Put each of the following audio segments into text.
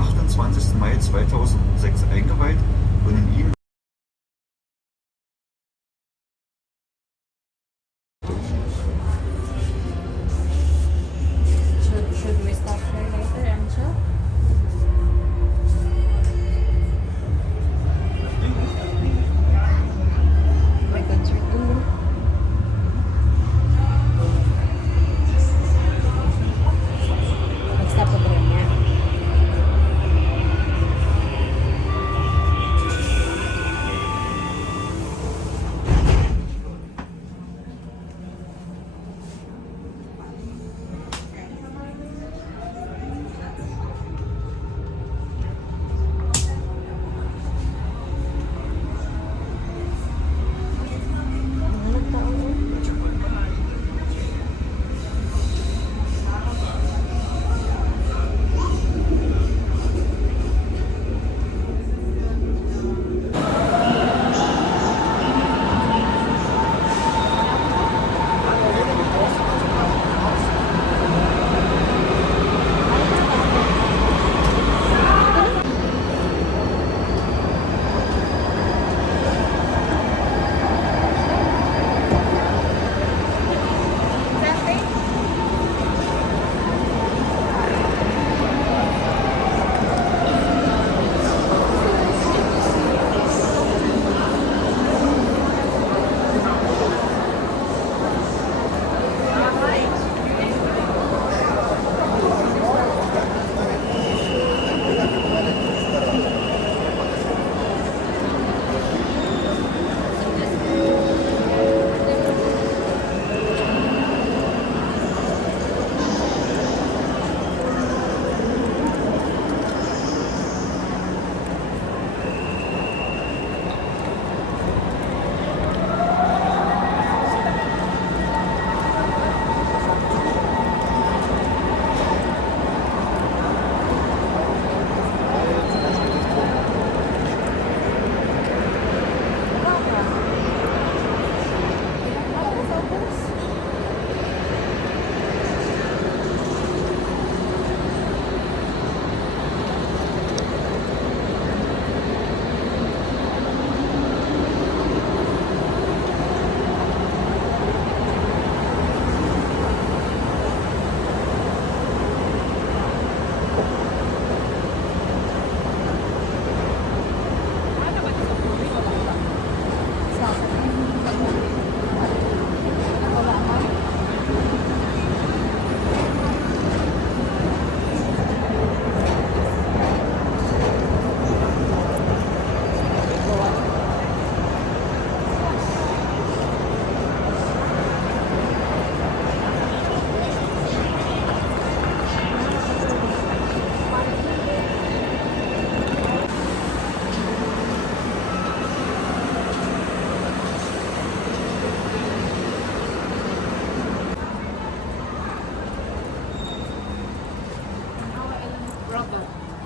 28. Mai 2006 eingeweiht und in ihm Should we stop here later, Angel? May concert dun. Mag-stop ko ba niya? Mga nagtao.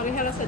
Parihara sa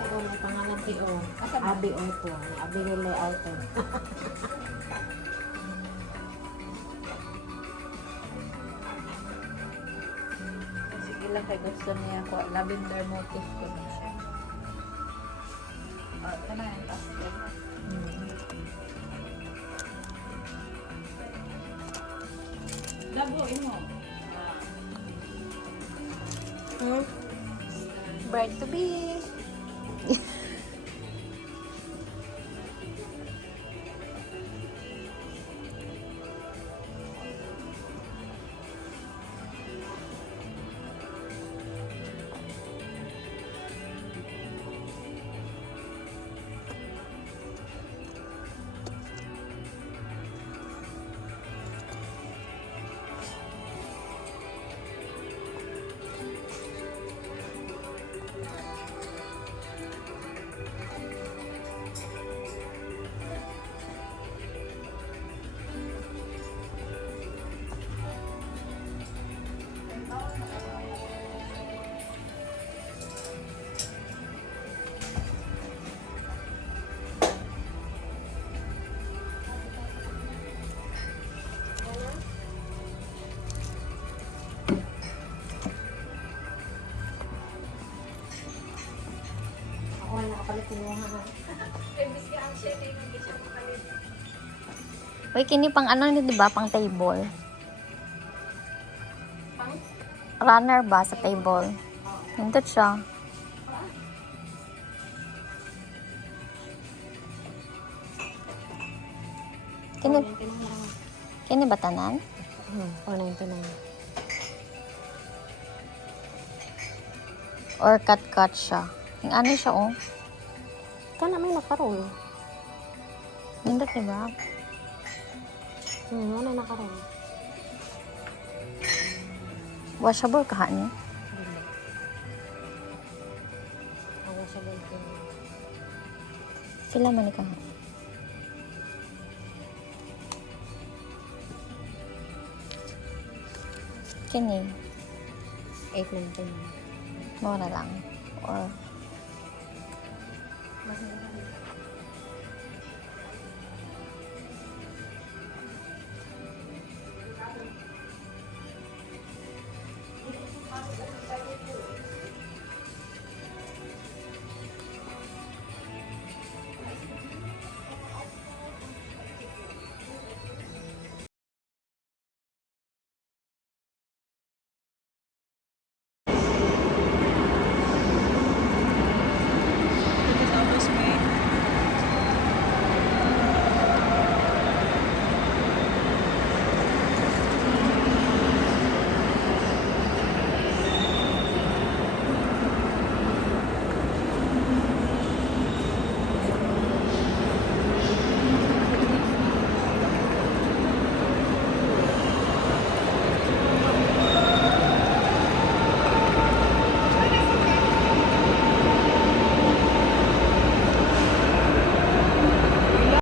Oo, may pangalan ti O. Abi O po. Abi nila auto. Sige lang kay gusto niya ko. Lavender motif ko na siya. Oh, ito na yung pastel. Dabuin mo. Bride to be. Ako na nakapalit yung mga. Uy, kini pang ano ni, di ba? Pang table. Runner ba sa table? Hindot siya. Kini, kini ba tanan? 499. Or cut-cut siya? Yung ano siya, oh. Ito na may nakaroon. Hindot, di ba? Ano nakaroon? Washable ka, ni? Dili. Ako siya ganito. Sila man ka. Kini, 899. mura lang. Or, Mas